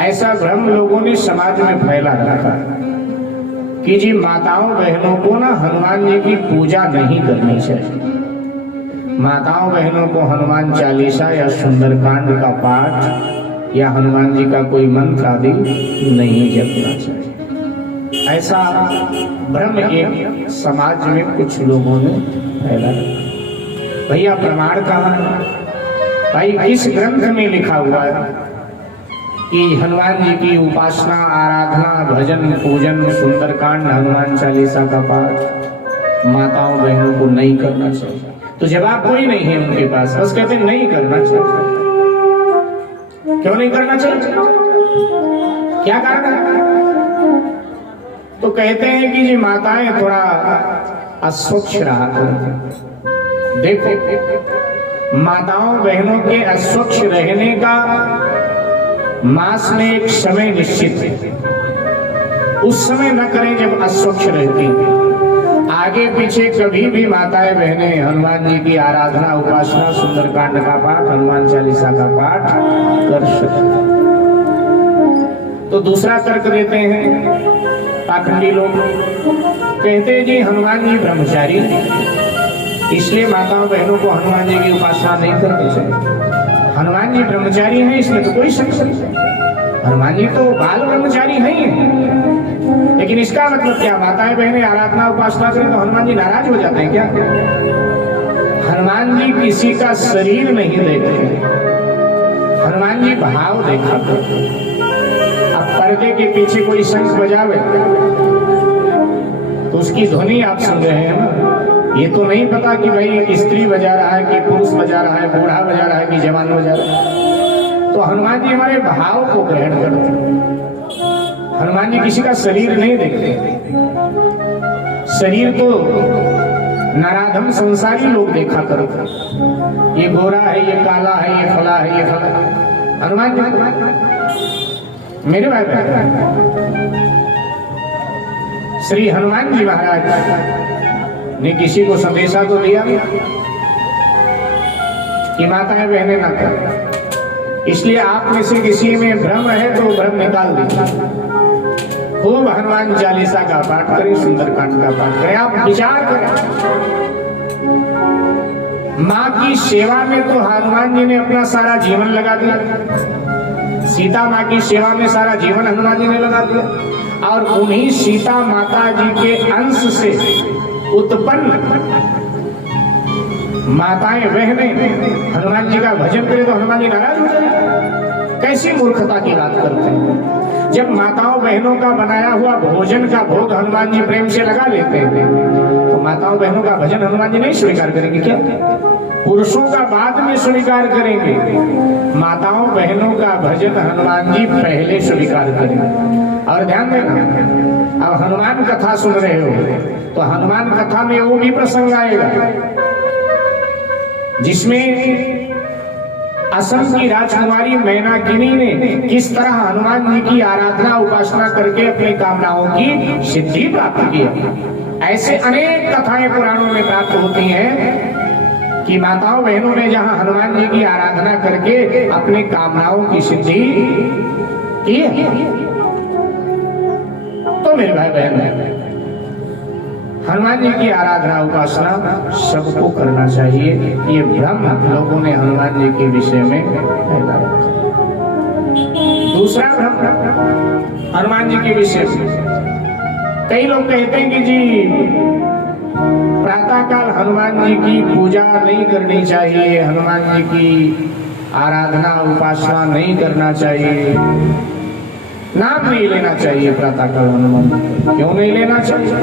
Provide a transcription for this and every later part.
ऐसा भ्रम लोगों ने समाज में फैला रखा कि जी माताओं बहनों को ना हनुमान जी की पूजा नहीं करनी चाहिए। माताओं बहनों को हनुमान चालीसा या सुंदरकांड का पाठ या हनुमान जी का कोई मंत्र आदि नहीं जपना चाहिए। ऐसा भ्रम एक समाज में कुछ लोगों ने फैला रखा। भैया प्रमाण कहाँ है? भाई किस ग्रंथ में लिखा हुआ है कि हनुमान जी की उपासना, आराधना, भजन, पूजन, सुंदरकांड, हनुमान चालीसा का पाठ माताओं बहनों को नहीं करना चाहिए? तो जवाब कोई नहीं है उनके पास, बस कहते नहीं करना चाहिए। क्यों नहीं करना चाहिए? क्या कारण है? तो कहते हैं कि जी माताएं थोड़ा अस्वच्छ रहा करती। देखो, माताओं बहनों के अस्वच्छ रहने का मास में एक समय निश्चित है। उस समय न करें जब अस्वच्छ रहती। आगे पीछे कभी भी माताएं बहनें हनुमान जी की आराधना, उपासना, सुंदरकांड का पाठ, हनुमान चालीसा का पाठ कर सकते। तो दूसरा तर्क देते हैं पाखंडी लोग, कहते हैं जी हनुमान जी ब्रह्मचारी, इसलिए माताओं बहनों को हनुमान जी की उपासना नहीं करनी चाहिए। हनुमान जी ब्रह्मचारी हैं, इसमें तो कोई शक नहीं। हनुमान जी तो बाल ब्रह्मचारी हैं, लेकिन इसका मतलब क्या? माताएं बहनें आराधना उपासना करें तो हनुमान जी नाराज हो जाते हैं क्या? हनुमान जी किसी का शरीर नहीं देखते, हनुमान जी भाव देखा। अब पर्दे के पीछे कोई शंख बजावे तो उसकी ध्वनि आप सुन रहे हैं ना, ये तो नहीं पता कि भाई स्त्री बजा रहा है कि पुरुष बजा रहा है, बूढ़ा बजा रहा है कि जवान बजा रहा है। तो हनुमान जी हमारे भाव को ग्रहण करते हैं। हनुमान जी किसी का शरीर नहीं देखते। शरीर तो नराधम संसारी लोग देखा करते, ये गोरा है, ये काला है, ये फला है, ये फला है। हनुमान जी मेरे भाई श्री हनुमान जी महाराज ने किसी को संदेशा तो दिया कि माताएं बहनें न कर, इसलिए आप में से किसी में भ्रम है तो भ्रम निकाल दीजिए। खूब हनुमान चालीसा का पाठ करें, सुंदरकांड का पाठ करें। आप विचार करें, माँ की सेवा में तो हनुमान जी ने अपना सारा जीवन लगा दिया। सीता माँ की सेवा में सारा जीवन हनुमान जी ने लगा दिया, और उन्हीं सीता माता जी के अंश से उत्पन्न माताएं बहनें हनुमान जी का भजन करें तो हनुमान जी नाराज हो जाए? कैसी मूर्खता की बात करते हैं। जब माताओं बहनों का बनाया हुआ भोजन का भोग हनुमान जी प्रेम से लगा लेते हैं, तो माताओं बहनों का भजन हनुमान जी नहीं स्वीकार करेंगे क्या? पुरुषों का बाद में स्वीकार करेंगे, माताओं बहनों का भजन हनुमान जी पहले स्वीकार करेंगे। और ध्यान देना, अब हनुमान कथा सुन रहे हो तो हनुमान कथा में वो भी प्रसंग आएगा जिसमें असम की राजकुमारी मैनाकिनी ने किस तरह हनुमान जी की आराधना उपासना करके अपनी कामनाओं की सिद्धि प्राप्त की। ऐसे अनेक कथाएं पुराणों में प्राप्त होती हैं कि माताओं बहनों ने जहां हनुमान जी की आराधना करके अपनी कामनाओं की सिद्धि की। तो मेरे भाई बहन, हनुमान जी की आराधना उपासना सबको करना चाहिए। ये भ्रम लोगों ने हनुमान जी के विषय में फैलाया। दूसरा भ्रम हनुमान जी के विषय में, कई लोग कहते हैं कि जी प्रातःकाल हनुमान जी की पूजा नहीं करनी चाहिए, हनुमान जी की आराधना उपासना नहीं करना चाहिए, नाम नहीं लेना चाहिए प्रातःकाल हनुमान जी। क्यों नहीं लेना चाहिए?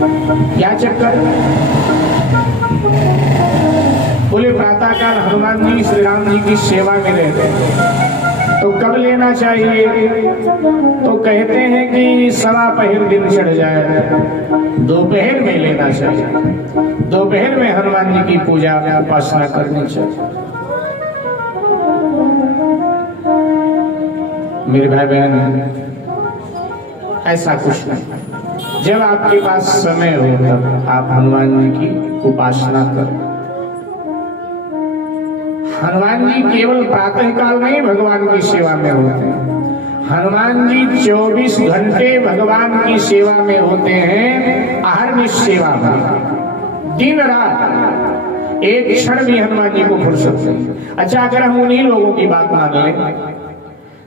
क्या चक्कर? बोले प्रातःकाल हनुमान जी श्री राम जी की सेवा में रहते हैं, तो कब लेना चाहिए? तो कहते हैं कि सवा पहर दिन चढ़ जाए, दोपहर में लेना चाहिए। दोपहर में हनुमान जी की पूजा उपासना करनी चाहिए। मेरे भाई बहन, ऐसा कुछ नहीं। जब आपके पास समय हो तब आप हनुमान जी की उपासना करें। हनुमान जी केवल प्रातः काल नहीं भगवान की सेवा में होते हैं, हनुमान जी 24 घंटे भगवान की सेवा में होते हैं, अहर्निश सेवा में, दिन रात एक क्षण भी हनुमान जी को फुर्सत नहीं। अच्छा, अगर हम उन्हीं लोगों की बात मान लें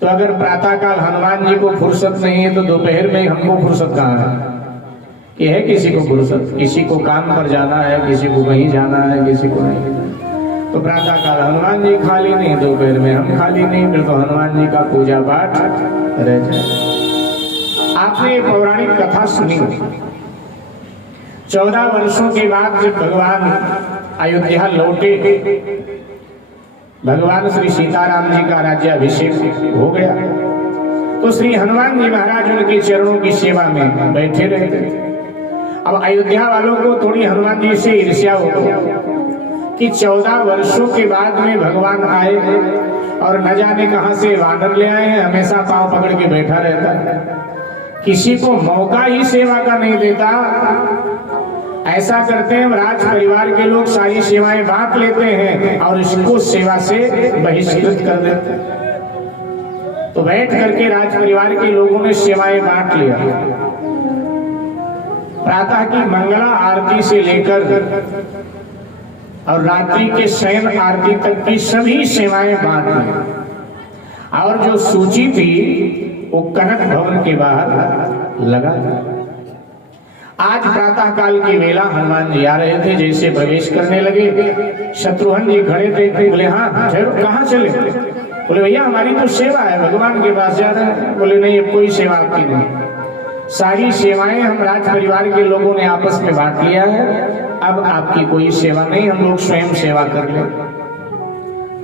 तो अगर प्रातः काल हनुमान जी को फुर्सत नहीं है तो दोपहर में हमको फुर्सत कहाँ है? कि है किसी को फुर्सत? किसी को काम पर जाना है, किसी को कहीं जाना है, किसी को नहीं। तो प्रातः काल हनुमान जी खाली नहीं, दोपहर में हम खाली नहीं, फिर तो हनुमान जी का पूजा पाठ रह जाए। आपने पौराणिक कथा सुनी, 14 वर्षों के बाद जब भगवान अयोध्या लौटे, भगवान श्री सीताराम जी का राज्याभिषेक हो गया, तो श्री हनुमान जी महाराज उनके चरणों की सेवा में बैठे रहे। अब अयोध्या वालों को थोड़ी हनुमान जी से ईर्ष्या हो कि 14 वर्षों के बाद में भगवान आए और न जाने कहां से वानर ले आए हैं, हमेशा पांव पकड़ के बैठा रहता है, किसी को मौका ही सेवा का नहीं देता। ऐसा करते हैं, राज परिवार के लोग सारी सेवाएं बांट लेते हैं और इसको सेवा से बहिष्कृत कर देते हैं। तो बैठ करके राज परिवार के लोगों ने सेवाएं बांट लिया। प्रातः की मंगला आरती से लेकर और रात्रि के शयन आरती तक की सभी सेवाएं बांट ली और जो सूची थी वो कनक भवन के बाहर लगा। आज प्रातः काल की वेला हनुमान जी आ रहे थे, जैसे प्रवेश करने लगे शत्रुघ्न जी खड़े थे। बोले हाँ ठहरो, कहाँ चले? बोले भैया हमारी तो सेवा है, भगवान के पास जा रहे हैं। बोले नहीं, अब कोई सेवा आपकी नहीं, सारी सेवाएं हम राज परिवार के लोगों ने आपस में बांट लिया है, अब आपकी कोई सेवा नहीं, हम लोग स्वयं सेवा कर ले।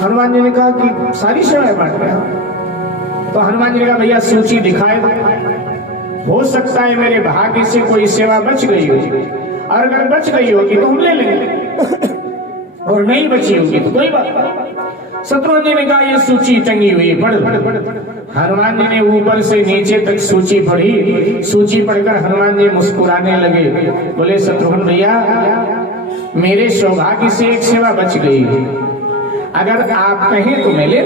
हनुमान जी ने कहा कि सारी सेवाएं बांट रहे हैं। तो हनुमान जी ने कहा भैया सूची दिखाए, हो सकता है मेरे भाग्य से कोई सेवा बच गई होगी, और अगर बच गई होगी तो हम ले लेंगे और नहीं बची होगी तो कोई बात नहीं। शत्रुघ्न जी ने कहा ये सूची टंगी हुई पढ़। हनुमान जी ने ऊपर से नीचे तक सूची पढ़ी। सूची पढ़कर हनुमान जी मुस्कुराने लगे। बोले शत्रुघ्न भैया मेरे सौभाग्य से एक सेवा बच गई, अगर आप कहें तो मैं ले।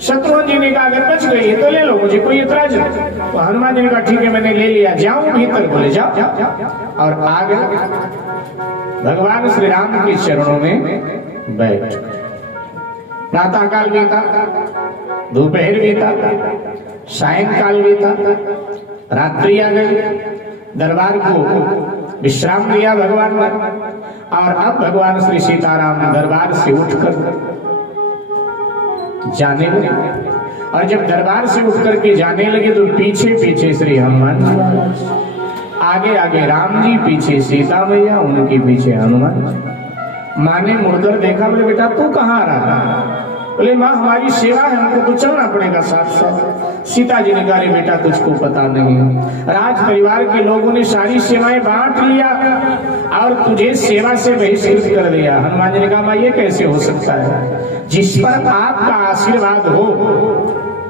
शत्रुघ्न जी ने कहा अगर बच गई है तो ले लो, मुझे कोई इतराज नहीं। तो हनुमान जी ने कहा ठीक है मैंने ले लिया, जाऊं भीतर? बोले जाओ। और आ गए भगवान श्री राम के चरणों में बैठ। प्रातः काल बीता, दोपहर बीता, सायंकाल बीता, रात्रि आ गई, दरबार को विश्राम लिया भगवान ने। और अब भगवान श्री सीताराम दरबार से उठकर जाने लगे। और जब दरबार से उठ करके जाने लगे तो पीछे पीछे श्री हनुमान जी, आगे आगे राम जी, पीछे सीता मैया, उनके पीछे हनुमान जी। माँ ने मुड़कर देखा, बोले बेटा तू कहाँ आ रहा? बोले माँ हमारी सेवा है, हमको तो चलना पड़ेगा साथ साथ। सीता जी ने कहा बेटा तुझको पता नहीं, राज परिवार के लोगों ने सारी सेवाएं बांट लिया और तुझे सेवा से बहिष्कृत कर दिया। हनुमान जी ने कहा माँ ये कैसे हो सकता है? जिस पर आपका आशीर्वाद हो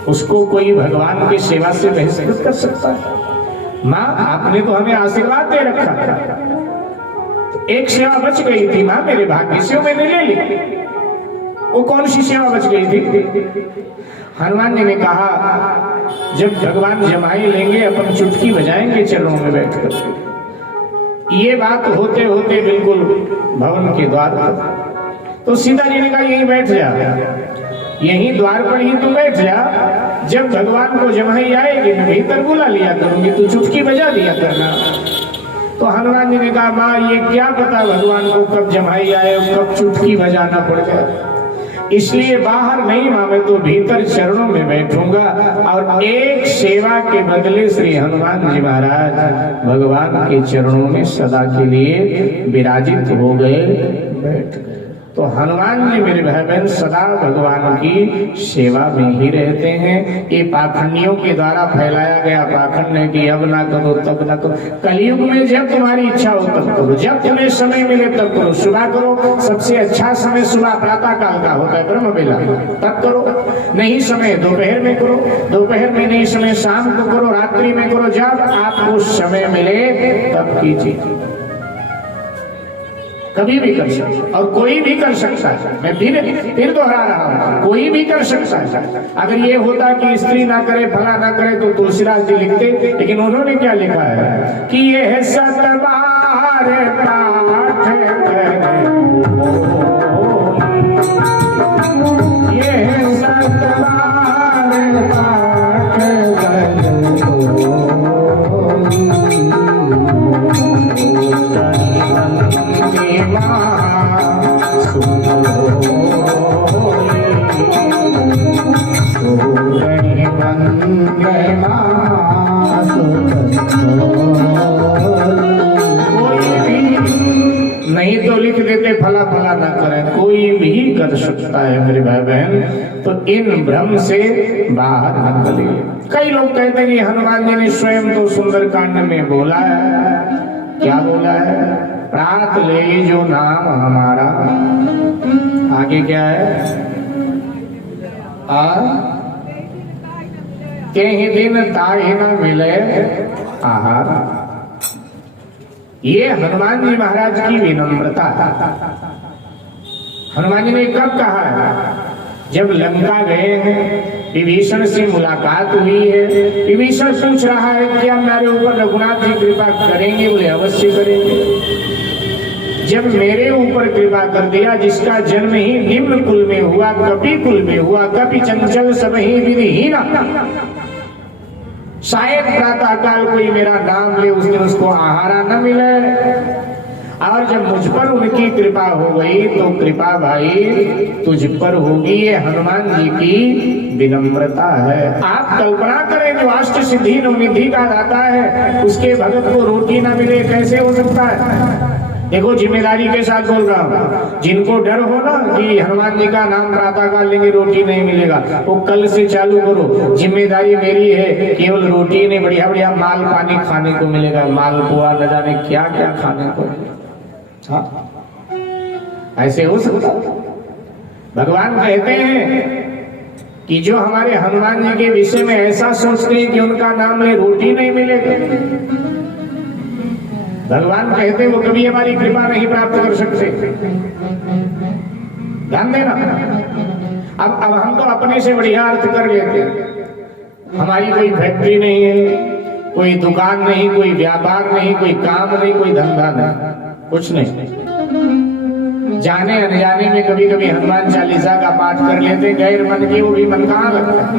उसको कोई भगवान की सेवा से बहिष्कृत कर सकता है? माँ आपने तो हमें आशीर्वाद दे रखा था, एक सेवा बच गई थी माँ मेरे भाग्य से, मैंने ले ली। वो कौन सी सेवा बच गई थी? हनुमान जी ने कहा जब भगवान जमाई लेंगे अपन चुटकी बजाएंगे चरणों में बैठकर। ये बात होते होते बिल्कुल भवन के द्वार पर, तो सीता जी ने कहा यहीं बैठ जा, यहीं द्वार पर ही तू बैठ जा, जब भगवान को जमाई आएगी मैं भीतर बुला लिया करूंगी, तू चुटकी बजा दिया करना। तो हनुमान जी ने कहा माँ ये क्या पता भगवान को कब जमाई आए और कब चुटकी बजाना पड़ जाए, इसलिए बाहर नहीं माँ, मैं तो भीतर चरणों में बैठूंगा। और एक सेवा के बदले श्री हनुमान जी महाराज भगवान के चरणों में सदा के लिए विराजित हो गए, बैठ गए। तो हनुमान जी मेरे भाई बहन सदा भगवान की सेवा में ही रहते हैं। ये पाखंडियों के द्वारा फैलाया गया पाखंड है कि अब ना करो तब ना करो। कलयुग में जब तुम्हारी इच्छा हो तब करो, जब तुम्हें समय मिले तब करो। सुबह करो, सबसे अच्छा समय सुबह प्रातः काल का होता है, ब्रह्म बेला, तब करो। नहीं समय दोपहर में करो, दोपहर में नहीं समय शाम को करो, रात्रि में करो, जब आपको समय मिले तब कीजिए। कभी भी कर सकता और कोई भी कर सकता है। मैं फिर दोहरा रहा हूं, कोई भी कर सकता है। अगर ये होता कि स्त्री ना करे फला ना करे तो तुलसीदास जी लिखते, लेकिन उन्होंने क्या लिखा है कि ये है सतबार पाठ ये है सतबार पाठ नहीं तो लिख देते फला फला ना करें, कोई भी कर सकता है मेरे भाई बहन। तो इन भ्रम से बाहर निकलिए। कई लोग कहते हैं कि हनुमान जी ने स्वयं तो सुंदरकांड में बोला है, क्या बोला है, प्रात ले जो नाम हमारा, आगे क्या है, कहीं दिन ताहि न मिले आहार। ये हनुमान जी महाराज की विनम्रता। हनुमान जी ने कब कहा है, जब लंका गए हैं, विभीषण से मुलाकात हुई है, विभीषण पूछ रहा है क्या मेरे ऊपर रघुनाथ जी कृपा करेंगे, बोले अवश्य करेंगे। जब मेरे ऊपर कृपा कर दिया, जिसका जन्म ही निम्न कुल में हुआ, कपि कुल में हुआ, कपि चंचल सब ही विधिहीन, शायद प्रातः काल कोई मेरा नाम ले, उसने उसको आहारा न मिले, और जब मुझ पर उनकी कृपा हो गई तो कृपा भाई तुझ पर होगी। ये हनुमान जी की विनम्रता है। आप कल्पना करें, जो अष्ट सिद्धि नवनिधि का दाता है, उसके भगत को रोटी ना मिले, कैसे हो सकता है। देखो जिम्मेदारी के साथ बोल रहा हूँ, जिनको डर हो ना कि हनुमान जी का नाम प्रातः काल लेंगे रोटी नहीं मिलेगा, वो कल से चालू करो, जिम्मेदारी मेरी है, केवल रोटी नहीं, बढ़िया बढ़िया माल पानी खाने को मिलेगा, मालपुआ न जाने क्या क्या खाने को। हाँ, ऐसे हो सकता। भगवान कहते हैं कि जो हमारे हनुमान जी के विषय में ऐसा सोचते हैं कि उनका नाम ले रोटी नहीं मिलेगा, भगवान कहते वो कभी हमारी कृपा नहीं प्राप्त कर सकते। ध्यान देना। अब हम तो अपने से बढ़िया अर्थ कर लेते हैं। हमारी कोई फैक्ट्री नहीं है, कोई दुकान नहीं, कोई व्यापार नहीं, कोई काम नहीं, कोई धंधा नहीं, कुछ नहीं। जाने अनजाने में कभी कभी हनुमान चालीसा का पाठ कर लेते, गैर मन की वो भी मन कहाँ लगता है।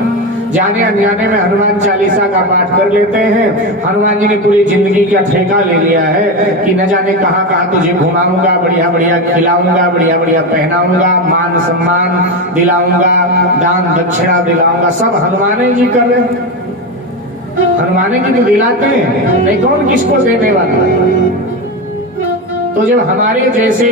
जाने अनजाने में हनुमान चालीसा का पाठ कर लेते हैं। हनुमान जी ने पूरी जिंदगी का ठेका ले लिया है कि न जाने कहाँ कहाँ तुझे घुमाऊंगा, बढ़िया बढ़िया खिलाऊंगा, बढ़िया बढ़िया पहनाऊंगा, मान सम्मान दिलाऊंगा, दान दक्षिणा दिलाऊंगा, सब हनुमान जी कर रहे हैं। हनुमान जी तो दिलाते हैं, नहीं कौन किसको देने वाला। तो जब हमारे जैसे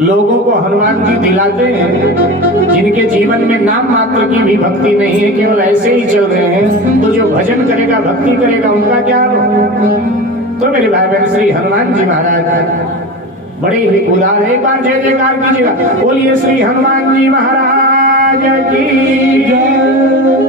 लोगों को हनुमान जी दिलाते हैं, जिनके जीवन में नाम मात्र की भी भक्ति नहीं है, केवल ऐसे ही चल रहे हैं, तो जो भजन करेगा, भक्ति करेगा, उनका क्या हो। तो मेरे भाई बहन, श्री हनुमान जी महाराज बड़े ही उदार है। एक बार जय जयकार कीजिएगा, बोलिए श्री हनुमान जी महाराज की जय।